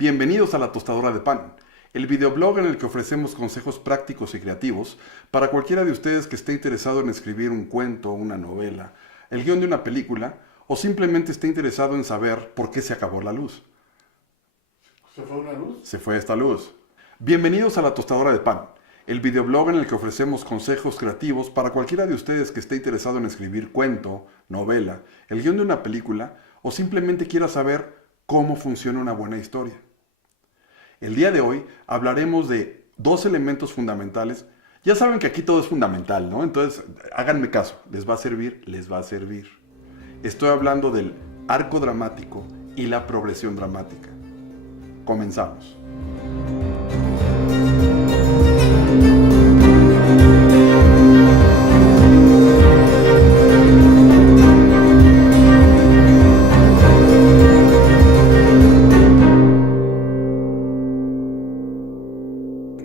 Bienvenidos a La Tostadora de Pan, el videoblog en el que ofrecemos consejos prácticos y creativos para cualquiera de ustedes que esté interesado en escribir un cuento, una novela, el guión de una película o simplemente esté interesado en saber por qué se acabó la luz. ¿Se fue una luz? Se fue esta luz. Bienvenidos a La Tostadora de Pan, el videoblog en el que ofrecemos consejos creativos para cualquiera de ustedes que esté interesado en escribir cuento, novela, el guión de una película o simplemente quiera saber cómo funciona una buena historia. El día de hoy hablaremos de dos elementos fundamentales. Ya saben que aquí todo es fundamental, ¿no? Entonces, háganme caso, les va a servir, les va a servir. Estoy hablando del arco dramático y la progresión dramática. Comenzamos.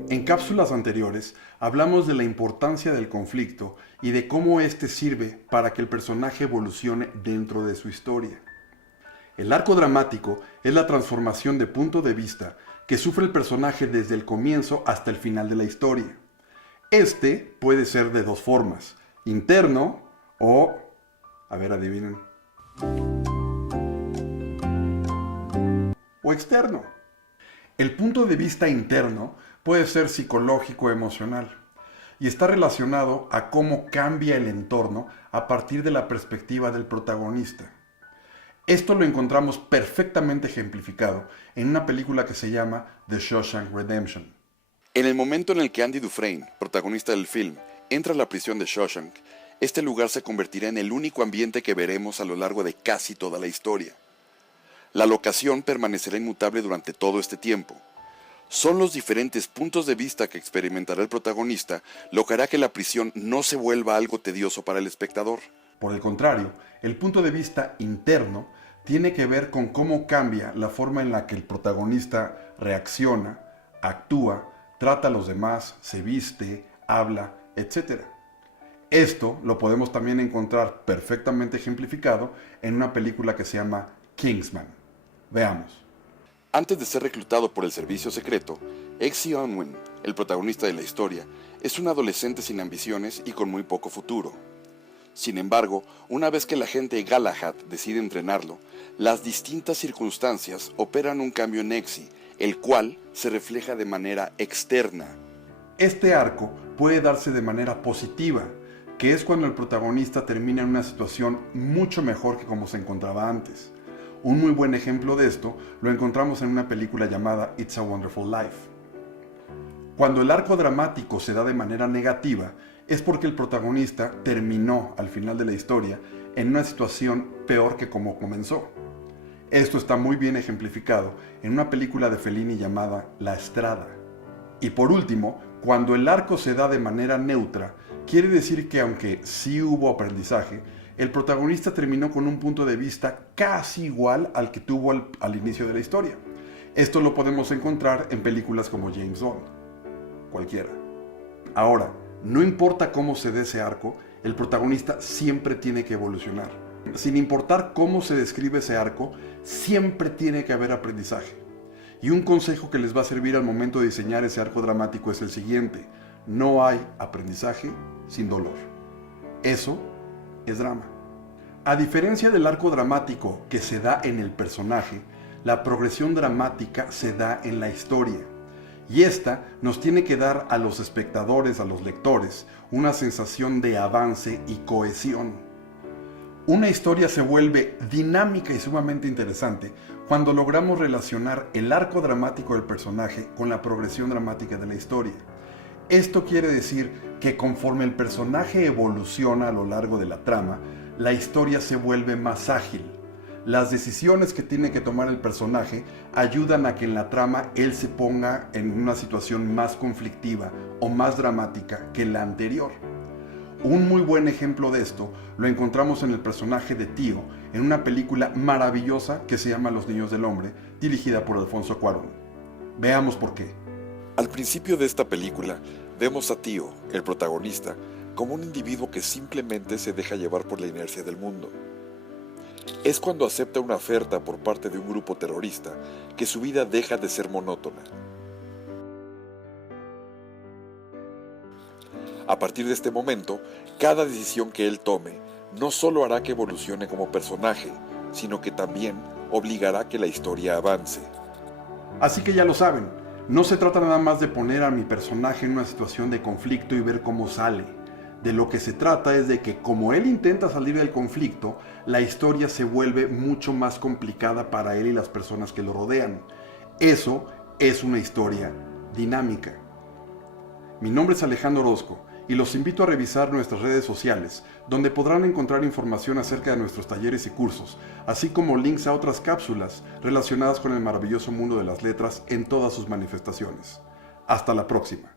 En cápsulas anteriores hablamos de la importancia del conflicto y de cómo éste sirve para que el personaje evolucione dentro de su historia. El arco dramático es la transformación de punto de vista que sufre el personaje desde el comienzo hasta el final de la historia. Este puede ser de dos formas, interno o... a ver, adivinen. O externo. El punto de vista interno puede ser psicológico o emocional y está relacionado a cómo cambia el entorno a partir de la perspectiva del protagonista. Esto lo encontramos perfectamente ejemplificado en una película que se llama The Shawshank Redemption. En el momento en el que Andy Dufresne, protagonista del film, entra a la prisión de Shawshank, este lugar se convertirá en el único ambiente que veremos a lo largo de casi toda la historia. La locación permanecerá inmutable durante todo este tiempo. Son los diferentes puntos de vista que experimentará el protagonista lo que hará que la prisión no se vuelva algo tedioso para el espectador. Por el contrario, el punto de vista interno tiene que ver con cómo cambia la forma en la que el protagonista reacciona, actúa, trata a los demás, se viste, habla, etc. Esto lo podemos también encontrar perfectamente ejemplificado en una película que se llama Kingsman. Veamos. Antes de ser reclutado por el servicio secreto, Exie Onwin, el protagonista de la historia, es un adolescente sin ambiciones y con muy poco futuro. Sin embargo, una vez que el agente Galahad decide entrenarlo, las distintas circunstancias operan un cambio en Exie, el cual se refleja de manera externa. Este arco puede darse de manera positiva, que es cuando el protagonista termina en una situación mucho mejor que como se encontraba antes. Un muy buen ejemplo de esto lo encontramos en una película llamada It's a Wonderful Life. Cuando el arco dramático se da de manera negativa, es porque el protagonista terminó al final de la historia en una situación peor que como comenzó. Esto está muy bien ejemplificado en una película de Fellini llamada La Estrada. Y por último, cuando el arco se da de manera neutra, quiere decir que aunque sí hubo aprendizaje, el protagonista terminó con un punto de vista casi igual al que tuvo al inicio de la historia. Esto lo podemos encontrar en películas como James Bond. Cualquiera. Ahora, no importa cómo se dé ese arco, el protagonista siempre tiene que evolucionar. Sin importar cómo se describe ese arco, siempre tiene que haber aprendizaje. Y un consejo que les va a servir al momento de diseñar ese arco dramático es el siguiente: no hay aprendizaje sin dolor. Eso es drama. A diferencia del arco dramático que se da en el personaje, la progresión dramática se da en la historia. Y esta nos tiene que dar a los espectadores, a los lectores, una sensación de avance y cohesión. Una historia se vuelve dinámica y sumamente interesante cuando logramos relacionar el arco dramático del personaje con la progresión dramática de la historia. Esto quiere decir que conforme el personaje evoluciona a lo largo de la trama, la historia se vuelve más ágil. Las decisiones que tiene que tomar el personaje ayudan a que en la trama él se ponga en una situación más conflictiva o más dramática que la anterior. Un muy buen ejemplo de esto lo encontramos en el personaje de Tío, en una película maravillosa que se llama Los Niños del Hombre, dirigida por Alfonso Cuarón. Veamos por qué. Al principio de esta película, vemos a Tío, el protagonista, como un individuo que simplemente se deja llevar por la inercia del mundo. Es cuando acepta una oferta por parte de un grupo terrorista que su vida deja de ser monótona. A partir de este momento, cada decisión que él tome no solo hará que evolucione como personaje, sino que también obligará a que la historia avance. Así que ya lo saben, no se trata nada más de poner a mi personaje en una situación de conflicto y ver cómo sale. De lo que se trata es de que como él intenta salir del conflicto, la historia se vuelve mucho más complicada para él y las personas que lo rodean. Eso es una historia dinámica. Mi nombre es Alejandro Orozco y los invito a revisar nuestras redes sociales, donde podrán encontrar información acerca de nuestros talleres y cursos, así como links a otras cápsulas relacionadas con el maravilloso mundo de las letras en todas sus manifestaciones. Hasta la próxima.